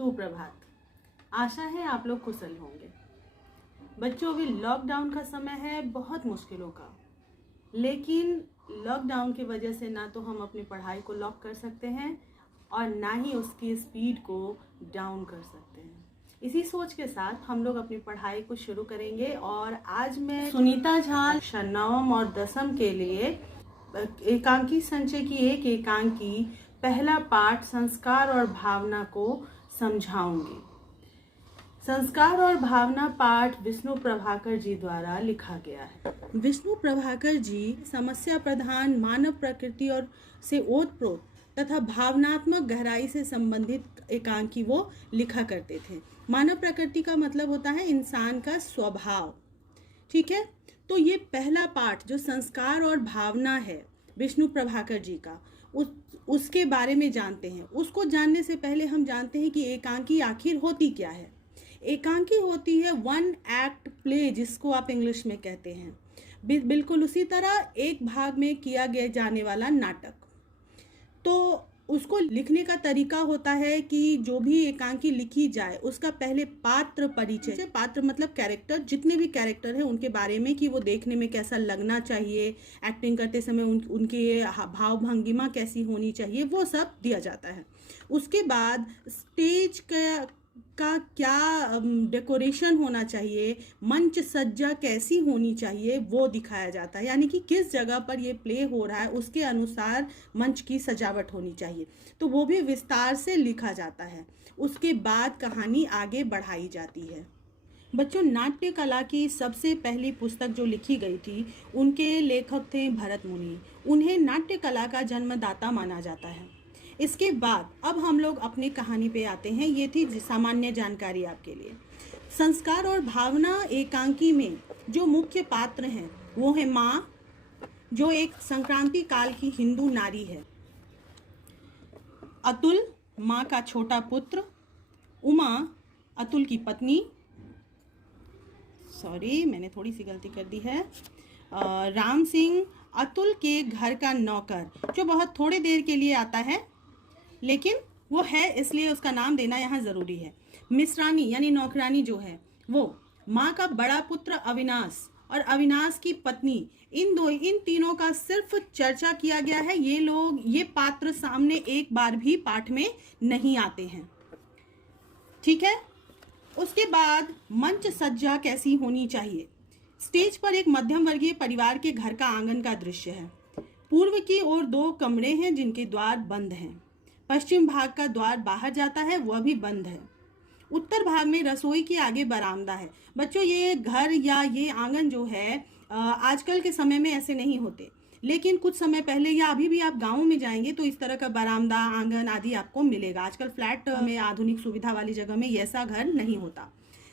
सुप्रभात। आशा है आप लोग कुशल होंगे। बच्चों, अभी लॉकडाउन का समय है, बहुत मुश्किलों का, लेकिन लॉकडाउन की वजह से ना तो हम अपनी पढ़ाई को लॉक कर सकते हैं और ना ही उसकी स्पीड को डाउन कर सकते हैं। इसी सोच के साथ हम लोग अपनी पढ़ाई को शुरू करेंगे और आज मैं सुनीता झा नवम और दसम के लिए एकांकी संचय की एक एकांकी पहला पाठ संस्कार और भावना को समझाऊंगी। संस्कार और भावना पाठ विष्णु प्रभाकर जी द्वारा लिखा गया है। विष्णु प्रभाकर जी समस्या प्रधान मानव प्रकृति और से ओतप्रोत तथा भावनात्मक गहराई से संबंधित एकांकी वो लिखा करते थे। मानव प्रकृति का मतलब होता है इंसान का स्वभाव, ठीक है। तो ये पहला पाठ जो संस्कार और भावना है विष्णु प्रभाकर जी का, उसके बारे में जानते हैं। उसको जानने से पहले हम जानते हैं कि एकांकी आखिर होती क्या है। एकांकी होती है वन एक्ट प्ले, जिसको आप इंग्लिश में कहते हैं। बिल्कुल उसी तरह एक भाग में किया गया जाने वाला नाटक। तो उसको लिखने का तरीका होता है कि जो भी एकांकी लिखी जाए उसका पहले पात्र परिचय, पात्र मतलब कैरेक्टर, जितने भी कैरेक्टर हैं उनके बारे में कि वो देखने में कैसा लगना चाहिए, एक्टिंग करते समय उनके भाव भंगिमा कैसी होनी चाहिए, वो सब दिया जाता है। उसके बाद स्टेज का क्या डेकोरेशन होना चाहिए, मंच सज्जा कैसी होनी चाहिए, वो दिखाया जाता है। यानी कि किस जगह पर ये प्ले हो रहा है उसके अनुसार मंच की सजावट होनी चाहिए, तो वो भी विस्तार से लिखा जाता है। उसके बाद कहानी आगे बढ़ाई जाती है। बच्चों, नाट्य कला की सबसे पहली पुस्तक जो लिखी गई थी उनके लेखक थे भरत मुनि। उन्हें नाट्य कला का जन्मदाता माना जाता है। इसके बाद अब हम लोग अपनी कहानी पे आते हैं। ये थी सामान्य जानकारी आपके लिए। संस्कार और भावना एकांकी में जो मुख्य पात्र हैं वो है माँ, जो एक संक्रांति काल की हिंदू नारी है। अतुल, माँ का छोटा पुत्र। उमा, अतुल की पत्नी। सॉरी, मैंने थोड़ी सी गलती कर दी है। राम सिंह, अतुल के घर का नौकर, जो बहुत थोड़ी देर के लिए आता है लेकिन वो है, इसलिए उसका नाम देना यहाँ ज़रूरी है। मिश्रानी यानी नौकरानी जो है वो। माँ का बड़ा पुत्र अविनाश और अविनाश की पत्नी। इन तीनों का सिर्फ चर्चा किया गया है। ये पात्र सामने एक बार भी पाठ में नहीं आते हैं, ठीक है। उसके बाद मंच सज्जा कैसी होनी चाहिए। स्टेज पर एक मध्यम वर्गीय परिवार के घर का आंगन का दृश्य है। पूर्व की ओर 2 कमरे हैं जिनके द्वार बंद हैं। पश्चिम भाग का द्वार बाहर जाता है, वह भी बंद है। उत्तर भाग में रसोई के आगे बरामदा है। बच्चों, ये घर या ये आंगन जो है आजकल के समय में ऐसे नहीं होते, लेकिन कुछ समय पहले या अभी भी आप गाँव में जाएंगे तो इस तरह का बरामदा, आंगन आदि आपको मिलेगा। आजकल फ्लैट में, आधुनिक सुविधा वाली जगह में ऐसा घर नहीं होता।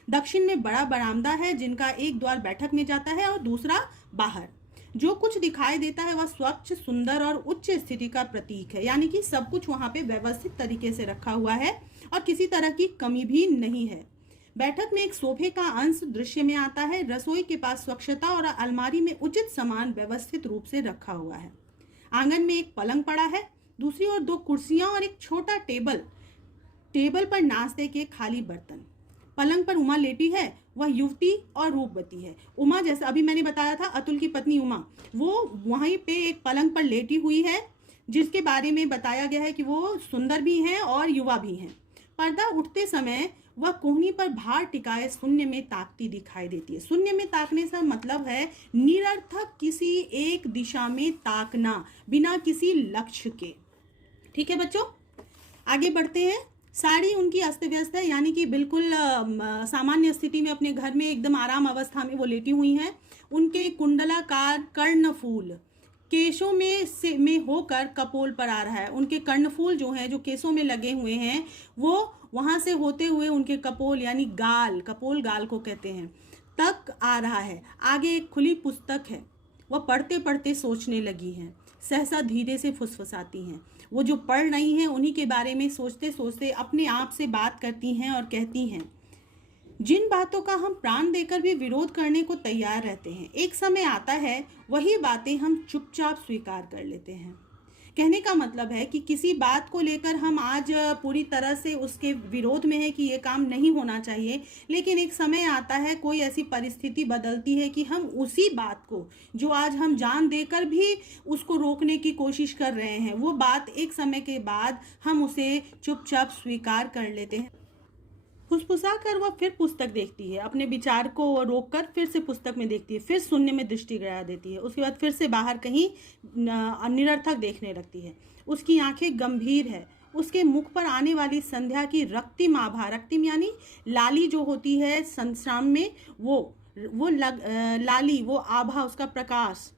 दक्षिण में बड़ा बरामदा है जिनका एक द्वार बैठक में जाता है और दूसरा बाहर। जो कुछ दिखाई देता है वह स्वच्छ, सुंदर और उच्च स्थिति का प्रतीक है। यानी कि सब कुछ वहां पे व्यवस्थित तरीके से रखा हुआ है और किसी तरह की कमी भी नहीं है। बैठक में एक सोफे का अंश दृश्य में आता है। रसोई के पास स्वच्छता और अलमारी में उचित सामान व्यवस्थित रूप से रखा हुआ है। आंगन में एक पलंग पड़ा है, दूसरी ओर 2 कुर्सियां और एक छोटा टेबल पर नाश्ते के खाली बर्तन। पलंग पर उमा लेटी है, वह युवती और रूपवती है। उमा, जैसे अभी मैंने बताया था, अतुल की पत्नी उमा, वो वहीं पे एक पलंग पर लेटी हुई है, जिसके बारे में बताया गया है कि वो सुंदर भी हैं और युवा भी हैं। पर्दा उठते समय वह कोहनी पर भार टिकाए शून्य में ताकती दिखाई देती है। शून्य में ताकने से मतलब है निरर्थक किसी एक दिशा में ताकना, बिना किसी लक्ष्य के, ठीक है बच्चों। आगे बढ़ते हैं। साड़ी उनकी अस्त व्यस्त है, यानी कि बिल्कुल सामान्य स्थिति में अपने घर में एकदम आराम अवस्था में वो लेटी हुई हैं। उनके कुंडलाकार कर्णफूल केशों में होकर कपोल पर आ रहा है। उनके कर्णफूल जो हैं, जो केशों में लगे हुए हैं, वो वहां से होते हुए उनके कपोल यानी गाल, कपोल गाल को कहते हैं, तक आ रहा है। आगे एक खुली पुस्तक है, वह पढ़ते पढ़ते सोचने लगी हैं। सहसा धीरे से फुसफुसाती हैं। वो जो पढ़ रही हैं उन्हीं के बारे में सोचते सोचते अपने आप से बात करती हैं और कहती हैं, जिन बातों का हम प्राण देकर भी विरोध करने को तैयार रहते हैं, एक समय आता है वही बातें हम चुपचाप स्वीकार कर लेते हैं। कहने का मतलब है कि किसी बात को लेकर हम आज पूरी तरह से उसके विरोध में है कि ये काम नहीं होना चाहिए, लेकिन एक समय आता है, कोई ऐसी परिस्थिति बदलती है कि हम उसी बात को, जो आज हम जान देकर भी उसको रोकने की कोशिश कर रहे हैं, वो बात एक समय के बाद हम उसे चुपचाप स्वीकार कर लेते हैं। फुसफुसा कर वह फिर पुस्तक देखती है, अपने विचार को रोककर फिर से पुस्तक में देखती है, फिर सुनने में दृष्टि गड़ा देती है। उसके बाद फिर से बाहर कहीं निरर्थक देखने लगती है। उसकी आंखें गंभीर है। उसके मुख पर आने वाली संध्या की रक्तिम आभा, रक्तिम यानी लाली जो होती है संश्राम में, लाली, वो आभा, उसका प्रकाश,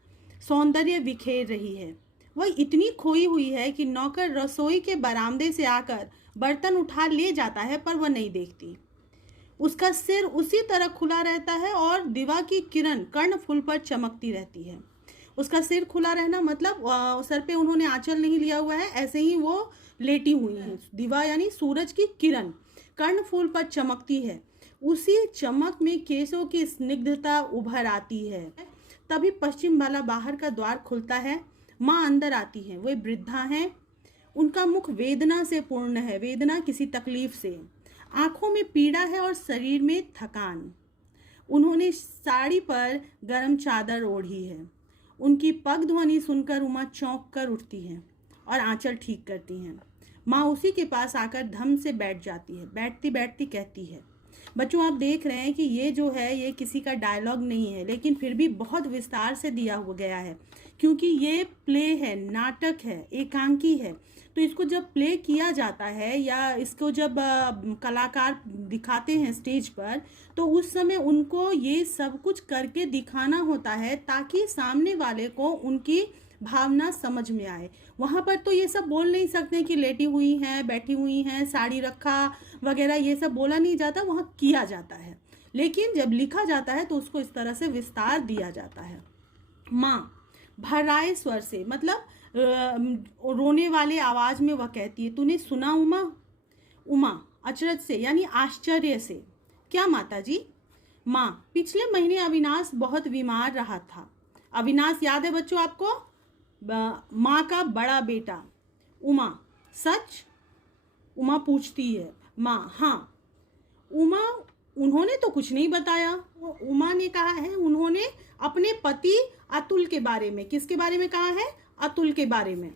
सौंदर्य बिखेर रही है। वह इतनी खोई हुई है कि नौकर रसोई के बरामदे से आकर बर्तन उठा ले जाता है, पर वह नहीं देखती। उसका सिर उसी तरह खुला रहता है और दिवा की किरण कर्णफूल पर चमकती रहती है। उसका सिर खुला रहना मतलब सर पे उन्होंने आंचल नहीं लिया हुआ है, ऐसे ही वो लेटी हुई है। दिवा यानी सूरज की किरण कर्णफूल पर चमकती है। उसी चमक में केशों की स्निग्धता उभर आती है। तभी पश्चिम वाला बाहर का द्वार खुलता है। माँ अंदर आती है। वे वृद्धा हैं। उनका मुख वेदना से पूर्ण है, वेदना किसी तकलीफ से। आंखों में पीड़ा है और शरीर में थकान। उन्होंने साड़ी पर गरम चादर ओढ़ी है। उनकी पग ध्वनि सुनकर उमा चौंक कर उठती है और आंचल ठीक करती हैं। माँ उसी के पास आकर धम से बैठ जाती है। बैठती बैठती कहती है, बच्चों आप देख रहे हैं कि ये जो है ये किसी का डायलॉग नहीं है, लेकिन फिर भी बहुत विस्तार से दिया हुआ गया है, क्योंकि ये प्ले है, नाटक है, एकांकी है। तो इसको जब प्ले किया जाता है या इसको जब कलाकार दिखाते हैं स्टेज पर, तो उस समय उनको ये सब कुछ करके दिखाना होता है ताकि सामने वाले को उनकी भावना समझ में आए। वहाँ पर तो ये सब बोल नहीं सकते कि लेटी हुई हैं, बैठी हुई हैं, साड़ी रखा वगैरह, ये सब बोला नहीं जाता, वहाँ किया जाता है। लेकिन जब लिखा जाता है तो उसको इस तरह से विस्तार दिया जाता है। माँ भर्राए स्वर से, मतलब रोने वाले आवाज में वह कहती है, तूने सुना उमा? उमा अचरज से यानी आश्चर्य से, क्या माता जी? माँ पिछले महीने अविनाश बहुत बीमार रहा था। अविनाश याद है बच्चों आपको? माँ का बड़ा बेटा। उमा सच? उमा पूछती है। माँ हाँ। उमा उन्होंने तो कुछ नहीं बताया। उमा ने कहा है उन्होंने अपने पति अतुल के बारे में। किसके बारे में कहा है? अतुल के बारे में।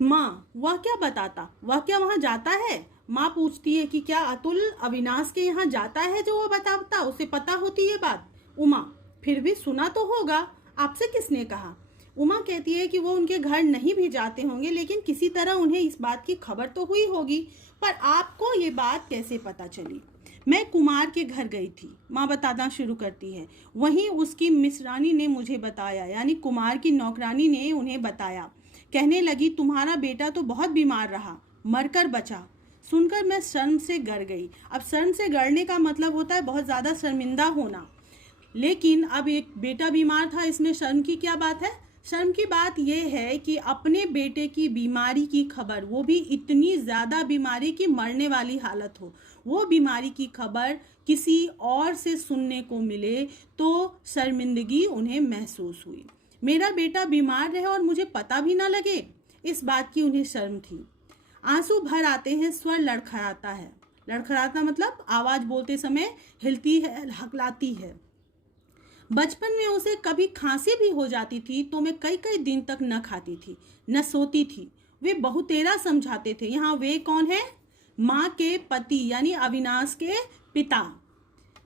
माँ वह क्या बताता? वह क्या वहां जाता है? माँ पूछती है कि क्या अतुल अविनाश के यहाँ जाता है जो वह बताता? उसे पता होती है बात? उमा फिर भी सुना तो होगा, आपसे किसने कहा? उमा कहती है कि वो उनके घर नहीं भी जाते होंगे, लेकिन किसी तरह उन्हें इस बात की खबर तो हुई होगी। पर आपको ये बात कैसे पता चली? मैं कुमार के घर गई थी, माँ बताना शुरू करती है। वहीं उसकी मिसरानी ने मुझे बताया, यानी कुमार की नौकरानी ने उन्हें बताया। कहने लगी तुम्हारा बेटा तो बहुत बीमार रहा, मरकर बचा। सुनकर मैं शर्म से गड़ गई। अब शर्म से गड़ने का मतलब होता है बहुत ज़्यादा शर्मिंदा होना, लेकिन अब एक बेटा बीमार था, इसमें शर्म की क्या बात है? शर्म की बात यह है कि अपने बेटे की बीमारी की खबर, वो भी इतनी ज़्यादा बीमारी की मरने वाली हालत हो, वो बीमारी की खबर किसी और से सुनने को मिले तो शर्मिंदगी उन्हें महसूस हुई। मेरा बेटा बीमार रहे और मुझे पता भी ना लगे, इस बात की उन्हें शर्म थी। आंसू भर आते हैं, स्वर लड़खड़ाता है। लड़खड़ाता मतलब आवाज़ बोलते समय हिलती है, हकलाती है। बचपन में उसे कभी खांसी भी हो जाती थी तो मैं कई कई दिन तक न खाती थी, न सोती थी। वे बहुतेरा समझाते थे। यहाँ वे कौन है? माँ के पति यानी अविनाश के पिता।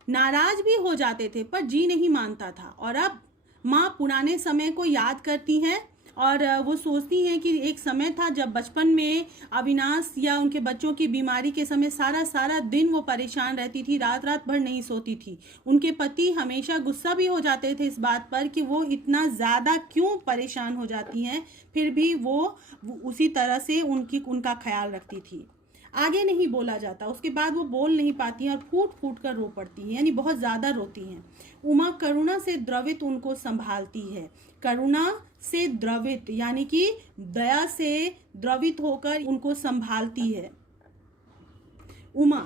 नाराज भी हो जाते थे पर जी नहीं मानता था। और अब माँ पुराने समय को याद करती हैं और वो सोचती हैं कि एक समय था जब बचपन में अविनाश या उनके बच्चों की बीमारी के समय सारा सारा दिन वो परेशान रहती थी, रात रात भर नहीं सोती थी। उनके पति हमेशा गुस्सा भी हो जाते थे इस बात पर कि वो इतना ज़्यादा क्यों परेशान हो जाती हैं, फिर भी वो उसी तरह से उनका ख्याल रखती थी। आगे नहीं बोला जाता। उसके बाद वो बोल नहीं पाती हैं और फूट फूट कर रो पड़ती हैं, यानी बहुत ज़्यादा रोती हैं। उमा करुणा से द्रवित उनको संभालती है। करुणा से द्रवित यानी कि दया से द्रवित होकर उनको संभालती है। उमा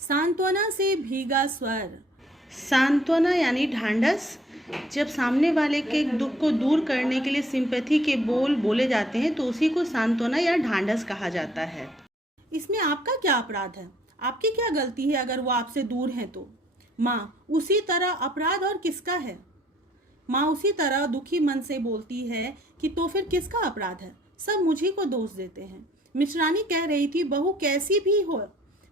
सांत्वना से भीगा स्वर, सांत्वना यानी ढांढस, जब सामने वाले के दुख को दूर करने के लिए सिंपैथी के बोल बोले जाते हैं तो उसी को सांत्वना या ढांढस कहा जाता है। इसमें आपका क्या अपराध है, आपकी क्या गलती है अगर वो आपसे दूर हैं तो? माँ, उसी तरह अपराध और किसका है? माँ उसी तरह दुखी मन से बोलती है कि तो फिर किसका अपराध है, सब मुझी को दोष देते हैं। मिश्रानी कह रही थी बहू कैसी भी हो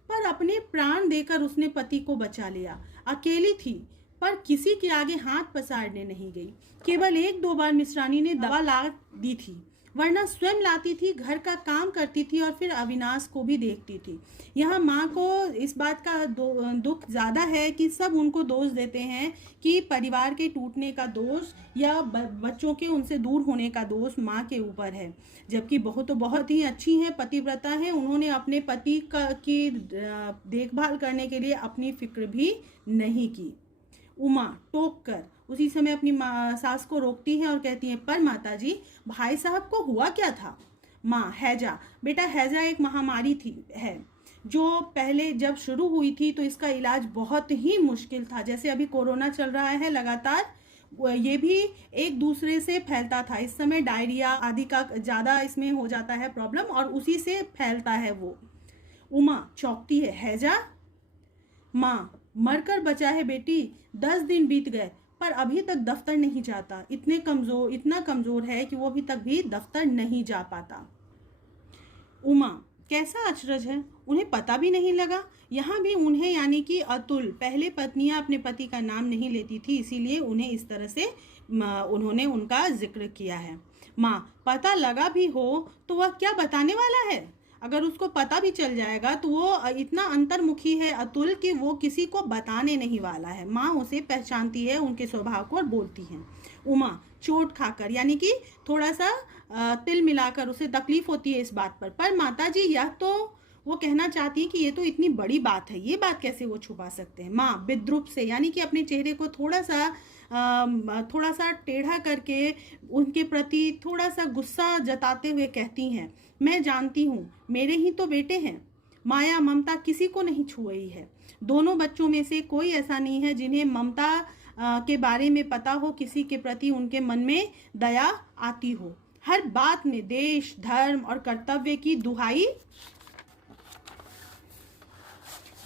पर अपने प्राण देकर उसने पति को बचा लिया। अकेली थी पर किसी के आगे हाथ पसारने नहीं गई। केवल 1-2 बार मिश्रानी ने दवा ला दी थी, वरना स्वयं लाती थी, घर का काम करती थी और फिर अविनाश को भी देखती थी। यहाँ माँ को इस बात का दुख ज़्यादा है कि सब उनको दोष देते हैं कि परिवार के टूटने का दोष या बच्चों के उनसे दूर होने का दोष माँ के ऊपर है, जबकि बहू तो बहुत ही अच्छी हैं, पतिव्रता हैं। उन्होंने अपने पति की देखभाल करने के लिए अपनी फिक्र भी नहीं की। उमा टोक कर उसी समय अपनी सास को रोकती है और कहती है पर माताजी भाई साहब को हुआ क्या था? माँ, हैजा। बेटा हैजा एक महामारी है जो पहले जब शुरू हुई थी तो इसका इलाज बहुत ही मुश्किल था। जैसे अभी कोरोना चल रहा है लगातार, ये भी एक दूसरे से फैलता था। इस समय डायरिया आदि का ज़्यादा इसमें हो जाता है प्रॉब्लम और उसी से फैलता है वो। उमा चौंकती है, हैजा? माँ, मरकर बचा है बेटी, 10 दिन बीत गए पर अभी तक दफ्तर नहीं जाता। इतना कमजोर है कि वो अभी तक भी दफ्तर नहीं जा पाता। उमा, कैसा अचरज है, उन्हें पता भी नहीं लगा। यहाँ भी उन्हें यानी कि अतुल, पहले पत्नियां अपने पति का नाम नहीं लेती थी, इसीलिए उन्हें इस तरह से उन्होंने उनका जिक्र किया है। माँ, पता लगा भी हो तो वह क्या बताने वाला है? अगर उसको पता भी चल जाएगा तो वो इतना अंतर्मुखी है अतुल कि वो किसी को बताने नहीं वाला है। माँ उसे पहचानती है, उनके स्वभाव को, और बोलती है। उमा चोट खाकर यानी कि थोड़ा सा तिल मिलाकर उसे तकलीफ होती है इस बात पर माताजी यह तो वो कहना चाहती है कि ये तो इतनी बड़ी बात है, ये बात कैसे वो छुपा सकते हैं? माँ विद्रूप से यानी कि अपने चेहरे को थोड़ा सा टेढ़ा करके उनके प्रति थोड़ा सा गुस्सा जताते हुए कहती हैं, मैं जानती हूँ मेरे ही तो बेटे हैं। माया ममता किसी को नहीं छुई है। दोनों बच्चों में से कोई ऐसा नहीं है जिन्हें ममता के बारे में पता हो, किसी के प्रति उनके मन में दया आती हो। हर बात में देश, धर्म और कर्तव्य की दुहाई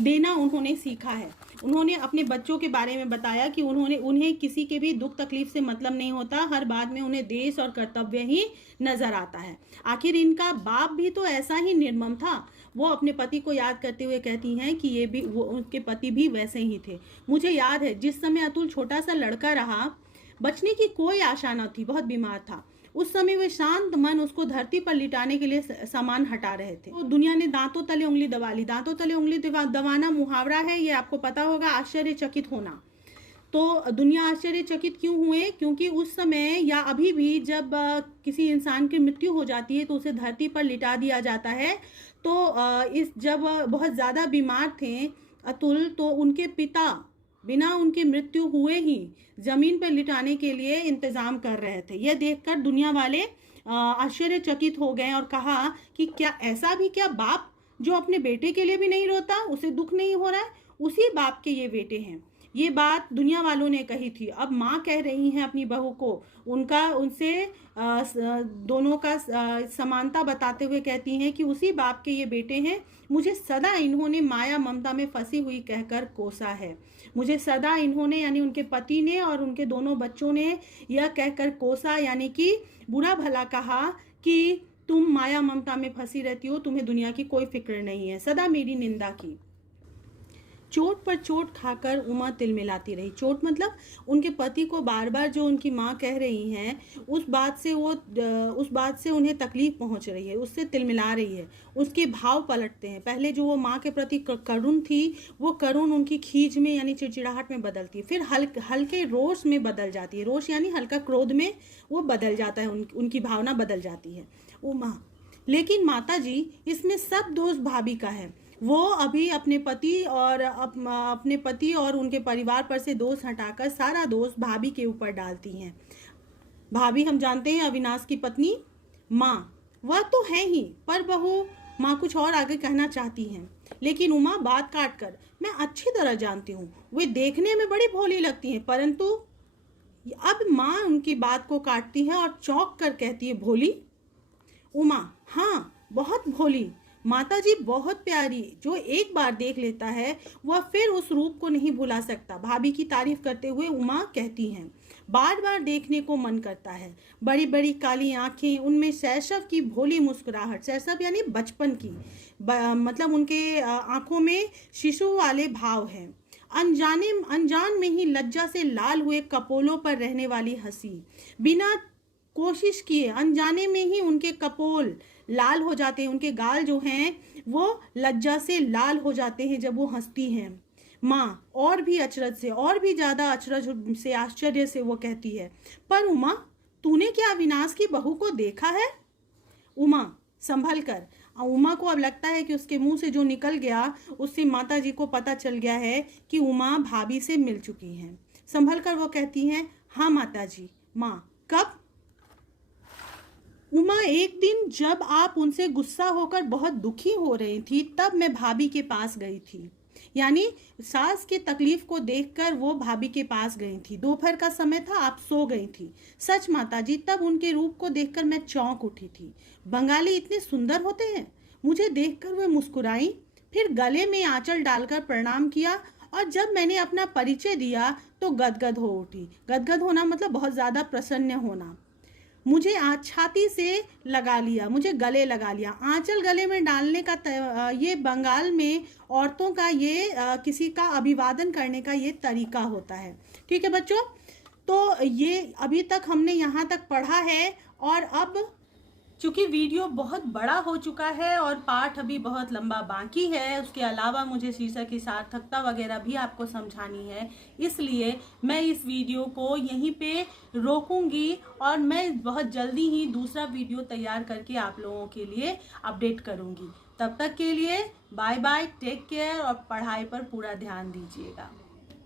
देना उन्होंने सीखा है। उन्होंने अपने बच्चों के बारे में बताया कि उन्हें किसी के भी दुख तकलीफ से मतलब नहीं होता, हर बात में उन्हें देश और कर्तव्य ही नजर आता है। आखिर इनका बाप भी तो ऐसा ही निर्मम था। वो अपने पति को याद करते हुए कहती हैं कि उनके पति भी वैसे ही थे। मुझे याद है जिस समय अतुल छोटा सा लड़का रहा, बचने की कोई आशा न थी, बहुत बीमार था। उस समय वे शांत मन उसको धरती पर लिटाने के लिए सामान हटा रहे थे। तो दुनिया ने दांतों तले उंगली दबा ली। दांतों तले उंगली दबाना मुहावरा है, ये आपको पता होगा, आश्चर्यचकित होना। तो दुनिया आश्चर्यचकित क्यों हुए? क्योंकि उस समय या अभी भी जब किसी इंसान की मृत्यु हो जाती है तो उसे धरती पर लिटा दिया जाता है। तो जब बहुत ज़्यादा बीमार थे अतुल, तो उनके पिता बिना उनकी मृत्यु हुए ही जमीन पर लिटाने के लिए इंतजाम कर रहे थे। यह देखकर दुनिया वाले आश्चर्यचकित हो गए और कहा कि क्या ऐसा भी क्या बाप जो अपने बेटे के लिए भी नहीं रोता, उसे दुख नहीं हो रहा है? उसी बाप के ये बेटे हैं। ये बात दुनिया वालों ने कही थी। अब माँ कह रही हैं अपनी बहू को, उनसे दोनों का समानता बताते हुए कहती हैं कि उसी बाप के ये बेटे हैं। मुझे सदा इन्होंने माया ममता में फंसी हुई कहकर कोसा है। मुझे सदा इन्होंने यानी उनके पति ने और उनके दोनों बच्चों ने यह कहकर कोसा यानी कि बुरा भला कहा कि तुम माया ममता में फंसी रहती हो, तुम्हें दुनिया की कोई फिक्र नहीं है, सदा मेरी निंदा की। चोट पर चोट खाकर उमा तिलमिलाती रही। चोट मतलब उनके पति को बार बार जो उनकी माँ कह रही हैं उस बात से उन्हें तकलीफ पहुँच रही है, उससे तिलमिला रही है। उसके भाव पलटते हैं। पहले जो वो माँ के प्रति करुण थी, वो करुण उनकी खींच में यानी चिड़चिड़ाहट में बदलती है, फिर हल्के रोष में बदल जाती है। रोष यानी हल्का क्रोध में वो बदल जाता है, उनकी भावना बदल जाती है उमा। लेकिन माता जी, इसमें सब दोष भाभी का है। वो अभी अपने पति और उनके परिवार पर से दोष हटाकर सारा दोष भाभी के ऊपर डालती हैं। भाभी हम जानते हैं अविनाश की पत्नी। माँ वह तो है ही, पर बहू माँ कुछ और आगे कहना चाहती हैं, लेकिन उमा बात काट कर, मैं अच्छी तरह जानती हूँ वे देखने में बड़ी भोली लगती हैं, परंतु अब माँ उनकी बात को काटती है और चौंक कर कहती है, भोली? उमा, हाँ, बहुत भोली। माताजी बहुत प्यारी, जो एक बार देख लेता है वह फिर उस रूप को नहीं भुला सकता। भाभी की तारीफ करते हुए उमा कहती हैं, बार बार देखने को मन करता है। बड़ी बड़ी काली आंखें, उनमें शैशव की भोली मुस्कुराहट, शैशव यानी बचपन की, मतलब उनके आंखों में शिशु वाले भाव हैं। अनजान में ही लज्जा से लाल हुए कपोलों पर रहने वाली हंसी, बिना कोशिश किए अनजाने में ही उनके कपोल लाल हो जाते हैं, उनके गाल जो हैं वो लज्जा से लाल हो जाते हैं जब वो हंसती हैं। माँ और भी अचरज से, और भी ज़्यादा अचरज से, आश्चर्य से वो कहती है, पर उमा, तूने क्या अविनाश की बहू को देखा है? उमा संभल कर, उमा को अब लगता है कि उसके मुंह से जो निकल गया उससे माता जी को पता चल गया है कि उमा भाभी से मिल चुकी हैं। संभल कर वो कहती हैं, हाँ माता जी। माँ, कब? उमा, एक दिन जब आप उनसे गुस्सा होकर बहुत दुखी हो रही थी तब मैं भाभी के पास गई थी। यानी सास की तकलीफ को देखकर वो भाभी के पास गई थी। दोपहर का समय था, आप सो गई थी। सच माताजी, तब उनके रूप को देखकर मैं चौंक उठी थी। बंगाली इतने सुंदर होते हैं। मुझे देखकर वे मुस्कुराई, फिर गले में आंचल डालकर प्रणाम किया और जब मैंने अपना परिचय दिया तो गदगद हो उठी। गदगद होना मतलब बहुत ज़्यादा प्रसन्न होना। मुझे छाती से लगा लिया, मुझे गले लगा लिया। आंचल गले में डालने का ये बंगाल में औरतों का ये किसी का अभिवादन करने का ये तरीका होता है। ठीक है बच्चों, तो ये अभी तक हमने यहाँ तक पढ़ा है। और अब चूँकि वीडियो बहुत बड़ा हो चुका है और पाठ अभी बहुत लंबा बाकी है, उसके अलावा मुझे शीर्षक की सार्थकता वगैरह भी आपको समझानी है, इसलिए मैं इस वीडियो को यहीं पे रोकूंगी और मैं बहुत जल्दी ही दूसरा वीडियो तैयार करके आप लोगों के लिए अपडेट करूंगी। तब तक के लिए बाय बाय, टेक केयर और पढ़ाई पर पूरा ध्यान दीजिएगा।